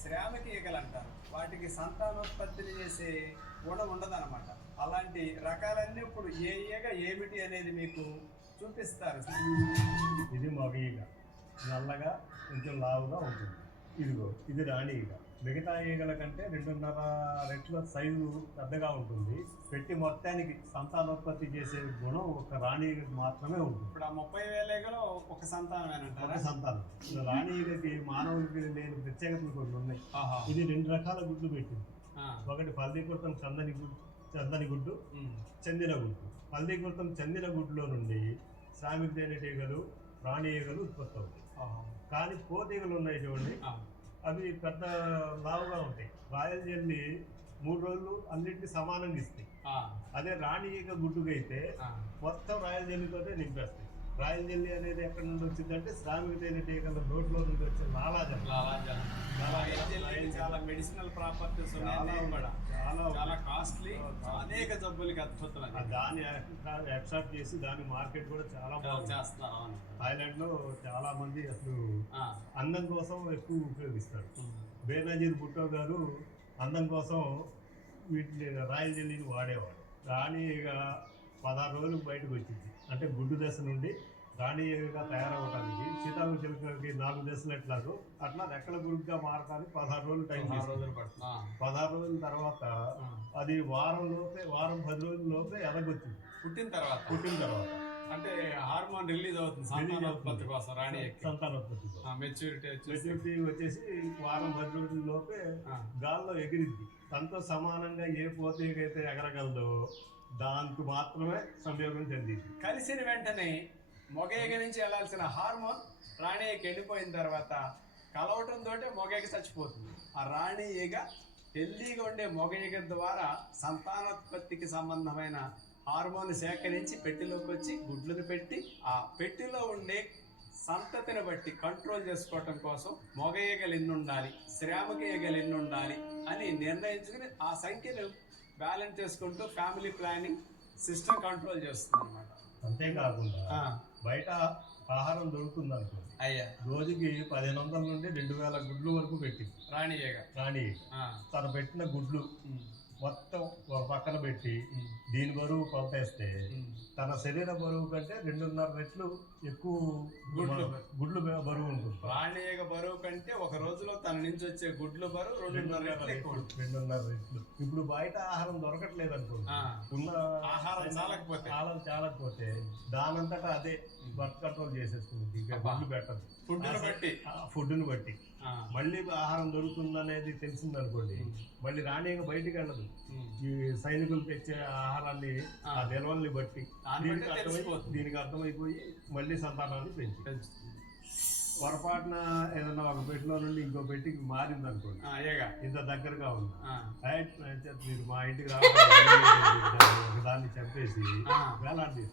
శ్రామిక ఈగలు అంటారు. వాటికి సంతానోత్పత్తిని చేసే గుణం ఉండదన్నమాట. అలాంటి రకాలన్నీ ఇప్పుడు ఏ ఈగ ఏమిటి అనేది మీకు చూపిస్తారు. ఇది మగ ఈగ, నల్లగా కొంచెం లావుగా ఉంటుంది. ఇదిగో ఇది రాణి ఈగ. మిగతా ఈగల కంటే 2.5 రెట్ల సైజు పెద్దగా ఉంటుంది. పెట్టి మొత్తానికి సంతానోత్పత్తి చేసే గుణం ఒక రాణి ఈగకి మాత్రమే ఉంటుంది. ఇప్పుడు ఆ 30,000 ఈగలో ఒక సంతానమేనంటారా? ఒక సంతానం. రాణి ఈగకి మానవులకి లేని ప్రత్యేకతలు కొన్ని ఉన్నాయి. ఇది 2 రకాల గుడ్లు పెట్టింది. ఒకటి ఫలదీకృతం చందని గుడ్డు, చందిన గుడ్డు. ఫలదీకృతం చందిన గుడ్డులో నుండి శ్రామిక తేనెటీగలు, రాణి ఈగలు ఉత్పత్తి అవుతాయి. కానీ పోతీగలు ఉన్నాయి చూడండి, అవి పెద్ద లావుగా ఉంటాయి. రాయల్ జెల్లీ 3 రోజులు అన్నింటినీ సమానంగా ఇస్తాయి. అదే రాణి ఈగ గుడ్డుకైతే మొత్తం రాయల్ జెల్లీతోనే నింపేస్తాయి. రాయల్ జెల్లీ అనేది ఎక్కడి నుండి వచ్చిందంటే శ్రామిక తేనెటీగల నోట్లో నుండి వచ్చే లాలాజలం. చాలా మెడిసినల్ ప్రాపర్టీస్ చాలా కాస్ట్లీ, అనేక జబ్బులకి అద్భుతం. దాన్ని ఎక్స్ట్రాక్ట్ చేసి దాని మార్కెట్ కూడా చాలా బాగా చేస్తారు. థాయిలాండ్ లో చాలా మంది అసలు అందం కోసం ఎక్కువ ఉపయోగిస్తారు. బేనజీర్ భుట్టో గారు అందం కోసం వీటిని రాయల్ జెల్లీని వాడేవాడు. రాణి ఈగ 16 రోజులకు బయటకు వచ్చింది. అంటే గుడ్డు దశ నుండి రాణి ఈగగా తయారవడానికి సీతాకోక చిలుకలకి 4 దశలు ఎట్లాగో అట్లా రెక్కల గురుగ్గా మారడానికి 16 రోజులు టైం పడుతుంది. 16 రోజుల తర్వాత అది వారం 10 రోజుల లోపే ఎదగొచ్చింది. పుట్టిన తర్వాత అంటే హార్మోన్ రిలీజ్ అవుతుంది సంతానోత్పత్తి కోసం. రాణి సంతానోత్పత్తి మెచ్యూరిటీ వచ్చేసి వారం 10 రోజుల లోపే గాల్లో ఎగిరిద్ది. తనతో సమానంగా ఏ పోతీగైతే ఎగరగలదో దానికి మాత్రమే సంయోగం చెందింది. కలిసిన వెంటనే మొగ ఈగ నుంచి వెళ్లాల్సిన హార్మోన్ రాణి ఈగ ఎండిపోయిన తర్వాత కలవటంతో మొగ ఈగ చచ్చిపోతుంది. ఆ రాణి ఈగ హెల్దీగా ఉండే మొగ ఈగ ద్వారా సంతానోత్పత్తికి సంబంధమైన హార్మోన్ సేకరించి పెట్టెలోకి వచ్చి గుడ్లను పెట్టి ఆ పెట్టెలో ఉండే సంతతిని బట్టి కంట్రోల్ చేసుకోవటం కోసం మొగ ఈగలు ఎన్ని ఉండాలి, శ్రామిక ఈగలు ఎన్ని ఉండాలి అని నిర్ణయించుకుని ఆ సంఖ్యను బ్యాలెన్స్ చేసుకుంటూ ఫ్యామిలీ ప్లానింగ్ సిస్టమ్ కంట్రోల్ చేస్తుంది అన్నమాట. అంతేకాకుండా బయట ఆహారం దొరుకుతుంది అనుకో, రోజుకి 1500 నుండి 2000 గుడ్లు వరకు పెట్టింది రాణి ఈగ. తను పెట్టిన గుడ్లు మొత్తం ఒక పక్కన పెట్టి దీని బరువు కొలతేస్తే తన శరీర బరువు కంటే 2.5 రెట్లు ఎక్కువ గుడ్లు బరువు ఉంటుంది. రాణి ఈగ బరువు కంటే ఒక రోజులో తన నుంచి వచ్చే గుడ్లు బరువు 2.5 రెట్లు. ఇప్పుడు బయట ఆహారం దొరకట్లేదు అనుకోండి, ఉన్న ఆహారం చాలకపోతే దానంతటా అదే బర్త్ కంట్రోల్ చేసేస్తుంది. గుడ్లు పెట్టదు. ఫుడ్ను బట్టి మళ్ళీ ఆహారం దొరుకుతుందనేది తెలిసింది అనుకోండి, మళ్ళీ రాణిగా బయటికి వెళ్ళదు. ఈ సైనికులు తెచ్చే ఆహారాన్ని ఆ నిల్వల్ని బట్టి దీనికి అర్థమైపోయి మళ్ళీ సంతానాన్ని పెంచి పొరపాటున ఏదన్నా ఒక పెట్టిలో నుండి ఇంకో పెట్టికి మారింది అనుకోండి, ఇంత దగ్గరగా ఉంది, మీరు మా ఇంటికి రావాలి దాన్ని చంపేసి వేలాడి